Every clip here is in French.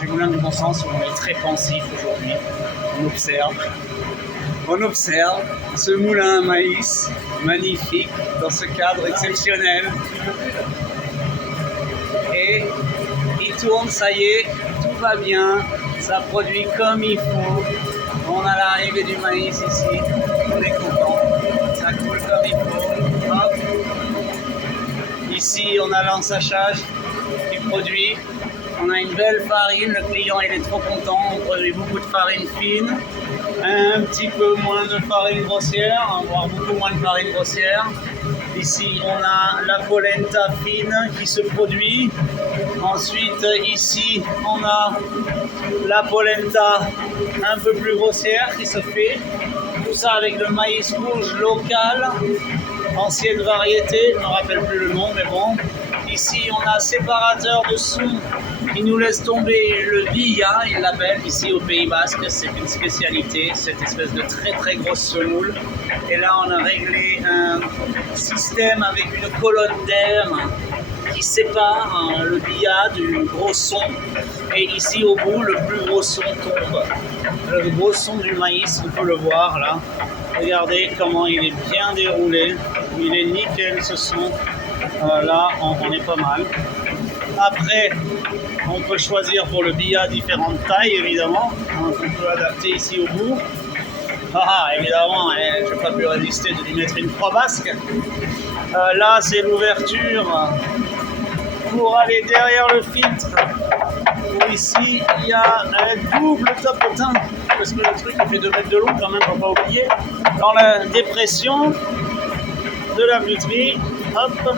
du moulin du bon sens où on est très pensif aujourd'hui. On observe ce moulin à maïs magnifique dans ce cadre exceptionnel. Et il tourne, ça y est, tout va bien, ça produit comme il faut. On a l'arrivée du maïs ici, on est content, ça coule comme il faut. Hop. Ici, on a l'ensachage du produit. On a une belle farine, le client il est trop content, on produit beaucoup de farine fine, un petit peu moins de farine grossière, voire beaucoup moins de farine grossière. Ici on a la polenta fine qui se produit. Ensuite ici on a la polenta un peu plus grossière qui se fait. Tout ça avec le maïs rouge local, ancienne variété, je ne me rappelle plus le nom mais bon. Ici on a séparateur de son qui nous laisse tomber le billa, il l'appelle ici au Pays Basque, c'est une spécialité, cette espèce de très très grosse semoule. Et là on a réglé un système avec une colonne d'air qui sépare le billa du gros son. Et ici au bout, le plus gros son tombe. Le gros son du maïs, on peut le voir là. Regardez comment il est bien déroulé. Il est nickel ce son. Là, on est pas mal. Après, on peut choisir pour le billa différentes tailles, évidemment. On peut adapter ici au bout. Évidemment, je n'ai pas pu résister de lui mettre une croix basque. Là, c'est l'ouverture pour aller derrière le filtre. Et ici, il y a un double tapotin, parce que le truc fait 2 mètres de long quand même, faut pas oublier. Dans la dépression de la buterie, hop,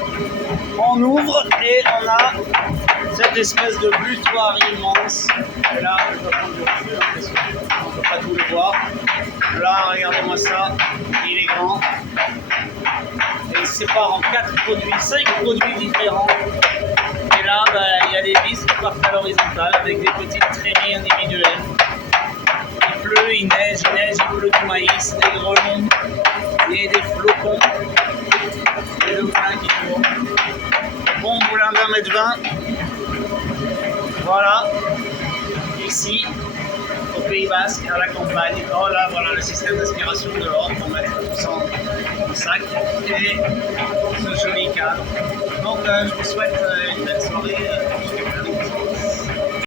on ouvre et on a cette espèce de butoir immense. Et là, je vais prendre du recul parce qu'on ne peut pas tout le voir. Là, regardez-moi ça, il est grand. Et il se sépare en 4 produits, 5 produits différents. Et là, il y a des vis qui partent à l'horizontale avec des petites traînées individuelles. Il pleut, il neige, il pleut du maïs, des grelons et des flocons. Et le moulin qui tourne. Bon moulin d'1,20 m. Voilà. Ici, au Pays Basque, à la campagne. Oh là, voilà le système d'aspiration dehors pour mettre tout ça en sac. Et ce joli cadre. Donc, je vous souhaite une belle soirée.